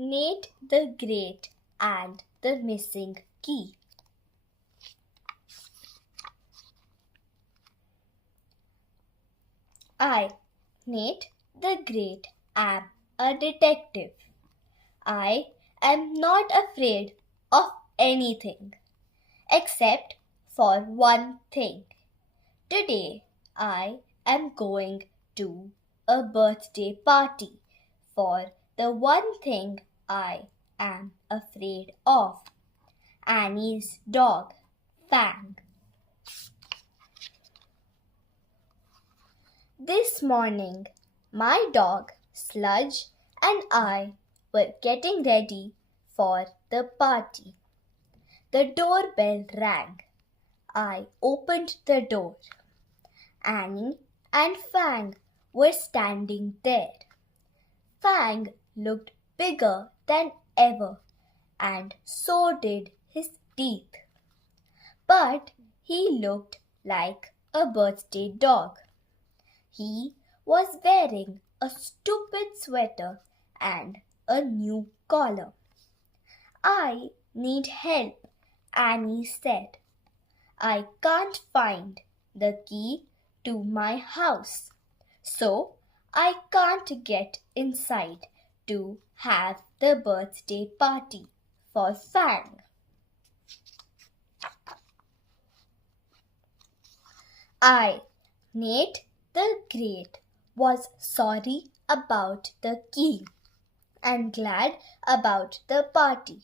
Nate the Great and the Missing Key. I, Nate the Great, am a detective. I am not afraid of anything except for one thing. Today I am going to a birthday party for the one thing I am afraid of. Annie's dog, Fang. This morning, my dog, Sludge, and I were getting ready for the party. The doorbell rang. I opened the door. Annie and Fang were standing there. Fang looked bigger than ever, and so did his teeth. But he looked like a birthday dog. He was wearing a stupid sweater and a new collar. I need help, Annie said. I can't find the key to my house, so I can't get inside to have the birthday party for Fang. I, Nate the Great, was sorry about the key and glad about the party.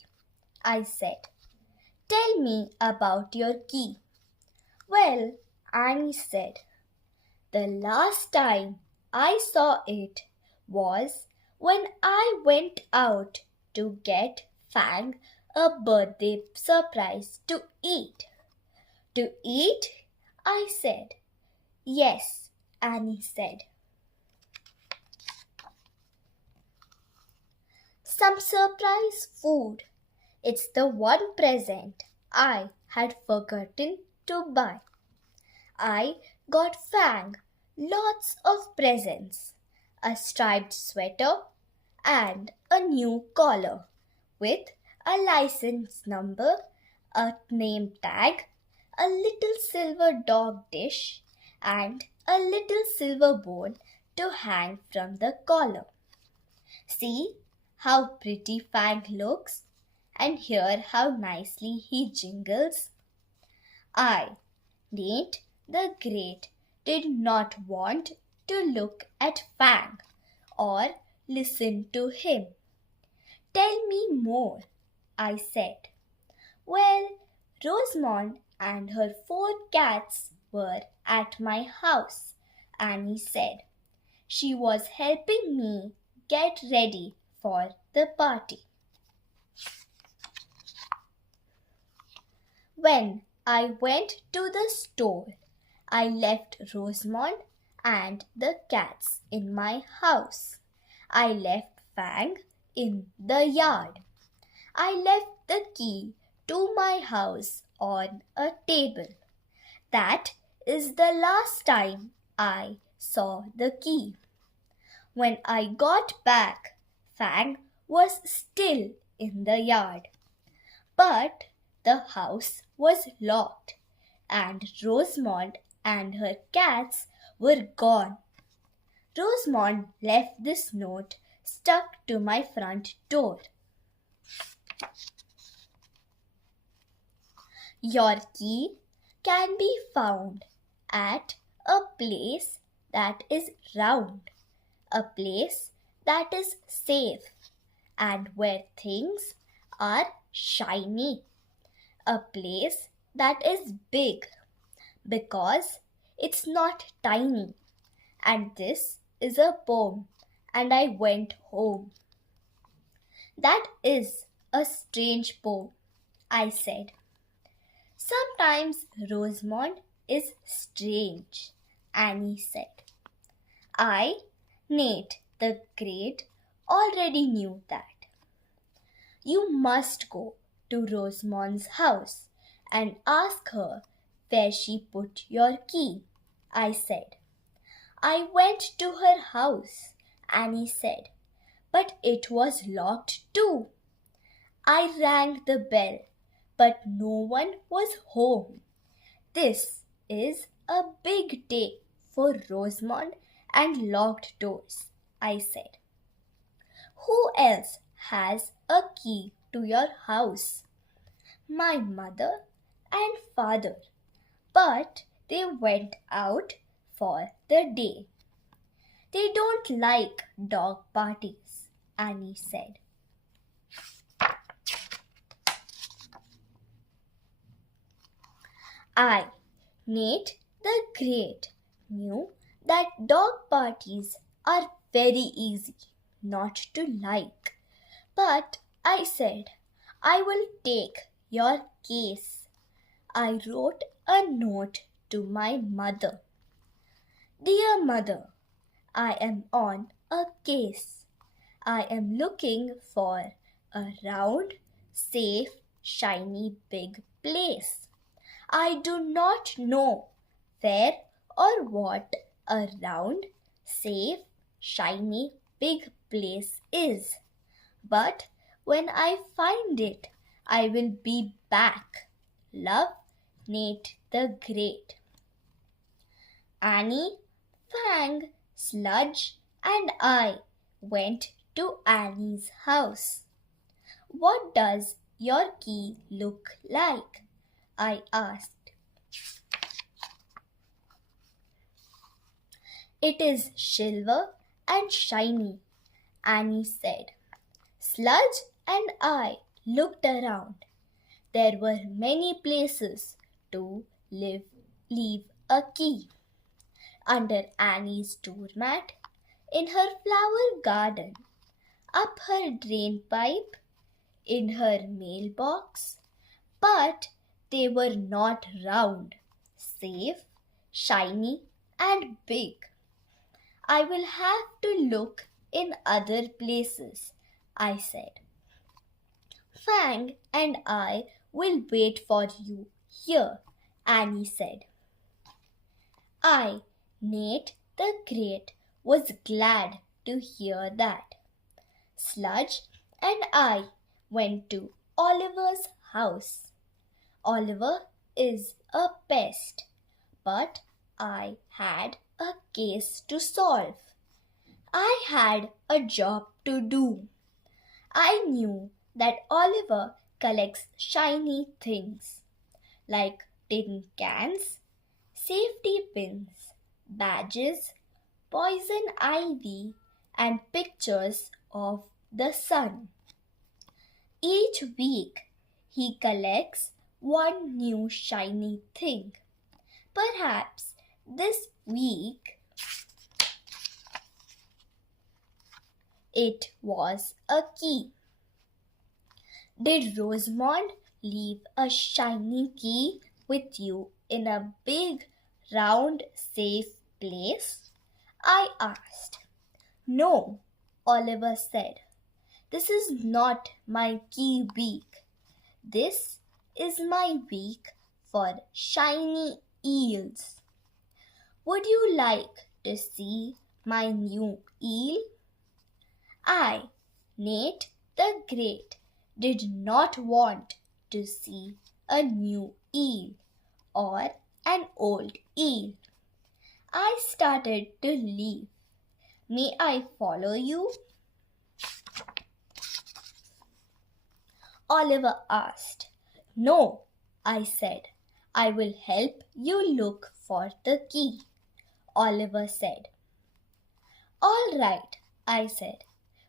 I said, "Tell me about your key." "Well," Annie said, "the last time I saw it was when I went out to get Fang a birthday surprise to eat." "To eat?" I said. "Yes," Annie said. "Some surprise food. It's the one present I had forgotten to buy. I got Fang lots of presents, a striped sweater and a new collar with a license number, a name tag, a little silver dog dish, and a little silver bowl to hang from the collar. See how pretty Fang looks, and hear how nicely he jingles." I, Nate the Great, did not want to look at Fang or listen to him. "Tell me more," I said. "Well, Rosamond and her 4 cats were at my house," Annie said. "She was helping me get ready for the party. When I went to the store, I left Rosamond and the cats in my house. I left Fang in the yard. I left the key to my house on a table. That is the last time I saw the key. When I got back, Fang was still in the yard. But the house was locked, and Rosamond and her cats were gone. Rosamond left this note stuck to my front door. Your key can be found at a place that is round, a place that is safe, and where things are shiny, a place that is big because it's not tiny. And this is a poem, and I went home. That is a strange poem, I said. Sometimes Rosamond is strange, Annie said. I, Nate the Great, already knew that. You must go to Rosamond's house and ask her where she put your key, I said. I went to her house, Annie said, but it was locked too. I rang the bell, but no one was home. This is a big day for Rosamond and locked doors, I said. Who else has a key to your house? My mother and father, but they went out for the day. They don't like dog parties, Annie said. I, Nate the Great, knew that dog parties are very easy not to like. But I said, I will take your case. I wrote a note to my mother. Dear mother, I am on a case. I am looking for a round, safe, shiny big place. I do not know where or what a round, safe, shiny big place is. But when I find it, I will be back. Love, Nate the Great. Annie, Fang, Sludge, and I went to Annie's house. What does your key look like? I asked. It is silver and shiny, Annie said. Sludge and I looked around. There were many places to leave a key. Under Annie's doormat, in her flower garden, up her drain pipe, in her mailbox. But they were not round, safe, shiny, and big. I will have to look in other places, I said. Fang and I will wait for you here, Annie said. I, Nate the Great, was glad to hear that. Sludge and I went to Oliver's house. Oliver is a pest, but I had a case to solve. I had a job to do. I knew that Oliver collects shiny things like tin cans, safety pins, badges, poison ivy, and pictures of the sun. Each week he collects one new shiny thing. Perhaps this week it was a key. Did Rosamond leave a shiny key with you in a big, round, safe place? I asked. No, Oliver said. This is not my key week. This is my week for shiny eels. Would you like to see my new eel? I, Nate the Great, did not want to see a new eel or an old eel. I started to leave. May I follow you? Oliver asked. No, I said. I will help you look for the key. Oliver said. All right, I said.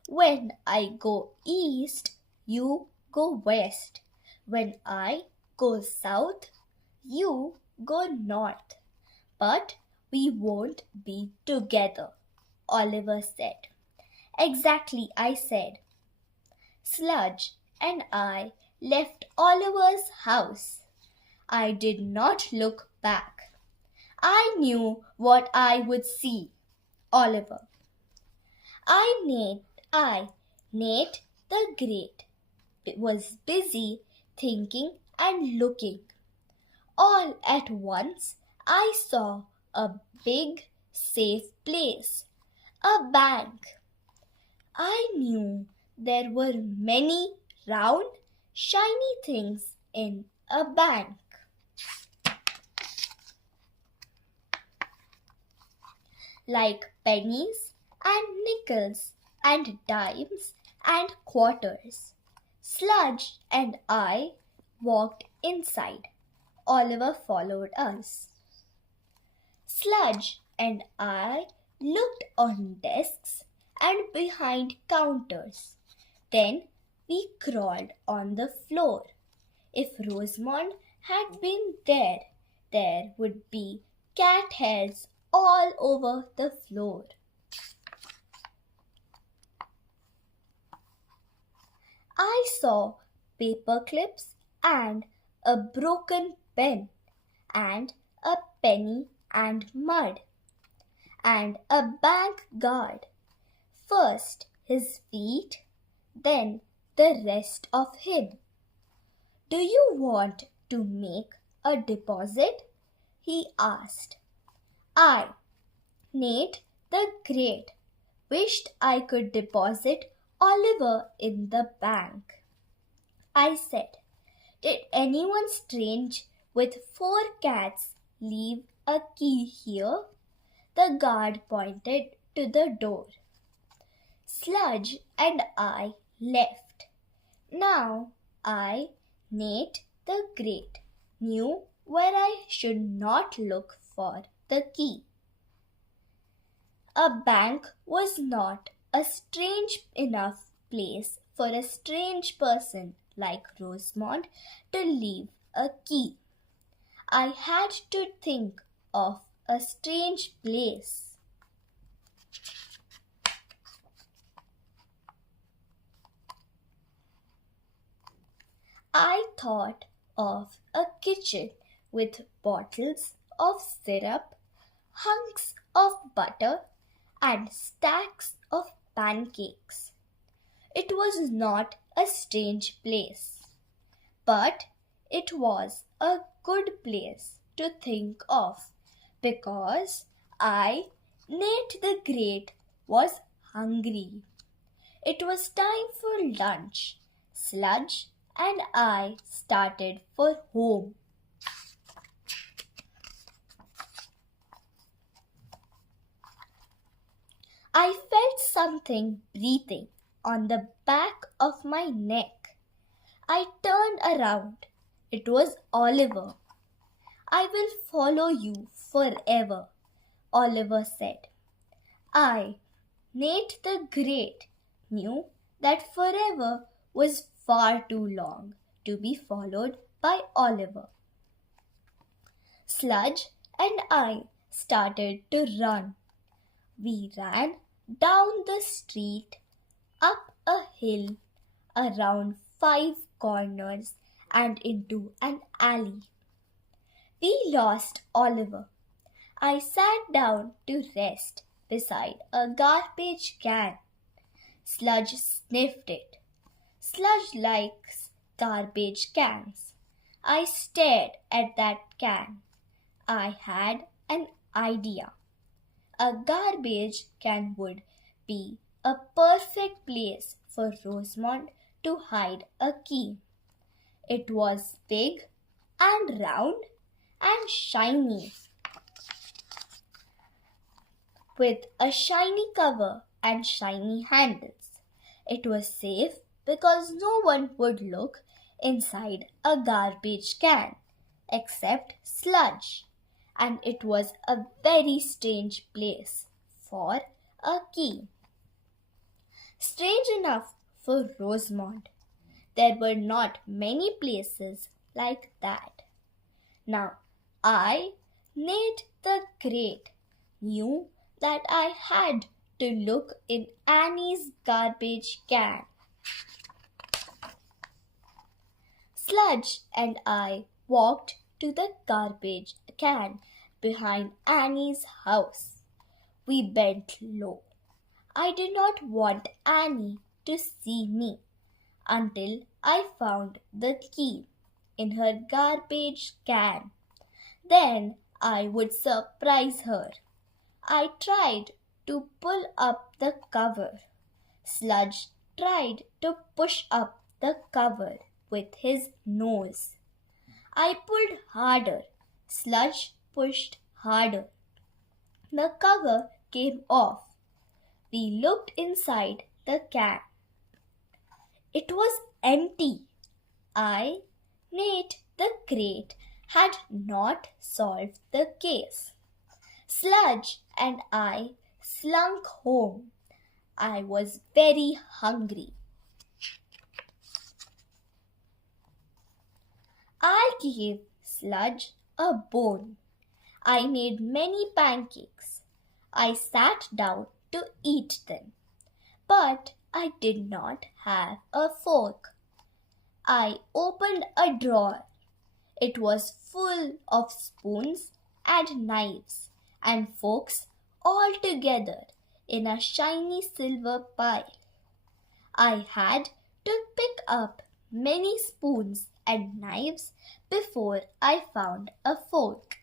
When I go east, you go west. When I go south, you go north. But we won't be together, Oliver said. Exactly, I said. Sludge and I left Oliver's house. I did not look back. I knew what I would see. Oliver. Nate the Great, was busy thinking and looking. All at once, I saw a big, safe place, a bank. I knew there were many round, shiny things in a bank, like pennies and nickels and dimes and quarters. Sludge and I walked inside. Oliver followed us. Sludge and I looked on desks and behind counters. Then we crawled on the floor. If Rosamond had been there, there would be cat hairs all over the floor. I saw paper clips and a broken pen and a penny and mud and a bank guard. First his feet, then the rest of him. "Do you want to make a deposit?" he asked. I, Nate the Great, wished I could deposit Oliver in the bank. I said, "Did anyone strange with 4 cats leave a key here?" The guard pointed to the door. Sludge and I left. Now I, Nate the Great, knew where I should not look for the key. A bank was not a strange enough place for a strange person like Rosamond to leave a key. I had to think of a strange place. I thought of a kitchen with bottles of syrup, hunks of butter, and stacks of pancakes. It was not a strange place, but it was a good place to think of because I, Nate the Great, was hungry. It was time for lunch. Sludge and I started for home. I felt something breathing on the back of my neck. I turned around. It was Oliver. "I will follow you forever," Oliver said. I, Nate the Great, knew that forever was far too long to be followed by Oliver. Sludge and I started to run. We ran down the street, up a hill, around 5 corners, and into an alley. We lost Oliver. I sat down to rest beside a garbage can. Sludge sniffed it. Sludge likes garbage cans. I stared at that can. I had an idea. A garbage can would be a perfect place for Rosamond to hide a key. It was big and round and shiny, with a shiny cover and shiny handles. It was safe because no one would look inside a garbage can except Sludge, and it was a very strange place for a key. Strange enough for Rosamond. There were not many places like that. Now, I, Nate the Great, knew that I had to look in Annie's garbage can. Sludge and I walked to the garbage can behind Annie's house. We bent low. I did not want Annie to see me until I found the key in her garbage can. Then I would surprise her. I tried to pull up the cover. Sludge tried to push up the cover with his nose. I pulled harder. Sludge pushed harder. The cover came off. We looked inside the can. It was empty. I, Nate the Great, had not solved the case. Sludge and I slunk home. I was very hungry. I gave Sludge a bone. I made many pancakes. I sat down to eat them, but I did not have a fork. I opened a drawer. It was full of spoons and knives and forks all together in a shiny silver pile. I had to pick up many spoons and knives before I found a fork.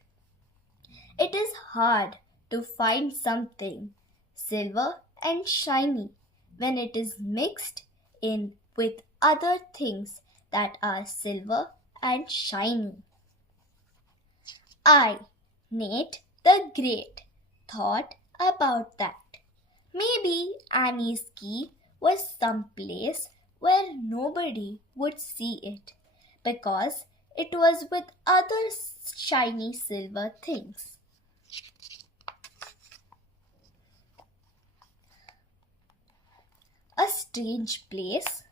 It is hard to find something silver and shiny when it is mixed in with other things that are silver and shiny. I, Nate the Great, thought about that. Maybe Annie's key was someplace where nobody would see it because it was with other shiny silver things. A strange place,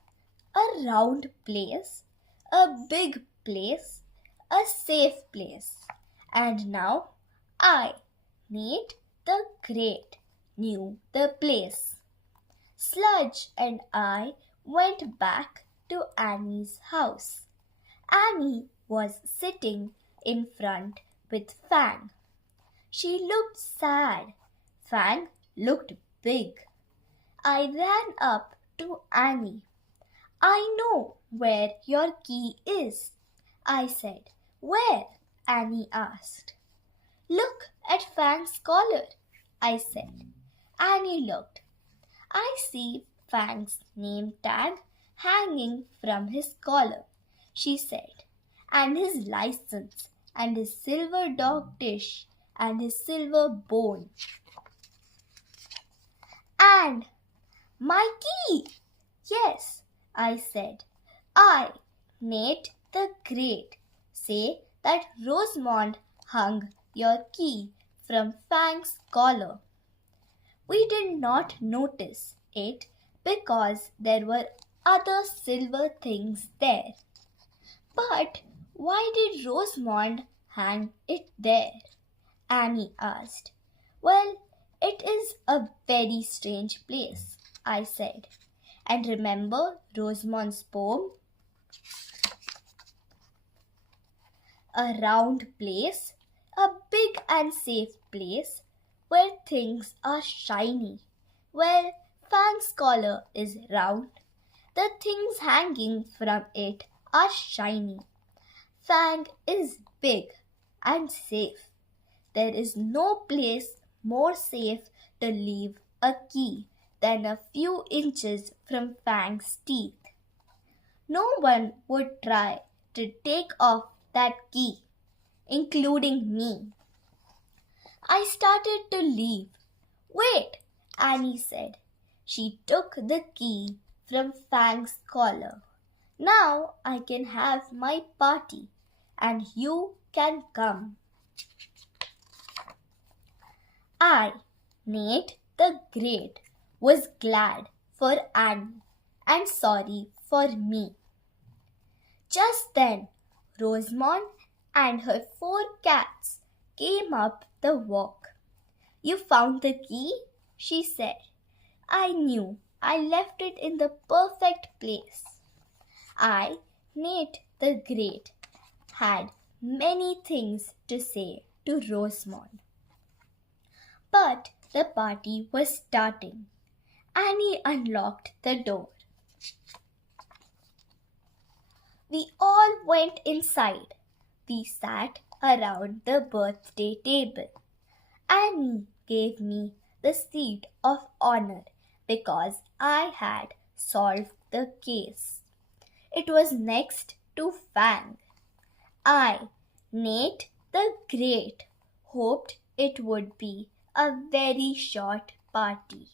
a round place, a big place, a safe place. And now I, Nate the Great, knew the place. Sludge and I went back to Annie's house. Annie was sitting in front with Fang. She looked sad. Fang looked big. I ran up to Annie. I know where your key is, I said. Where? Annie asked. Look at Fang's collar, I said. Annie looked. I see Fang's name tag hanging from his collar, she said, and his license, and his silver dog dish, and his silver bone. And my key! Yes, I said. I, Nate the Great, say that Rosamond hung your key from Fang's collar. We did not notice it because there were other silver things there. But why did Rosamond hang it there? Annie asked. Well, it is a very strange place, I said. And remember Rosamond's poem? A round place, a big and safe place where things are shiny. Well, Fang's collar is round. The things hanging from it are shiny. Fang is big and safe. There is no place more safe to leave a key than a few inches from Fang's teeth. No one would try to take off that key, including me. I started to leave. Wait, Annie said. She took the key from Fang's collar. Now I can have my party and you can come. I, Nate the Great, was glad for Annie and sorry for me. Just then, Rosamond and her 4 cats came up the walk. You found the key? She said. I knew I left it in the perfect place. I, Nate the Great, had many things to say to Rosamond. But the party was starting. Annie unlocked the door. We all went inside. We sat around the birthday table. Annie gave me the seat of honor because I had solved the case. It was next to Fang. I, Nate the Great, hoped it would be a very short party.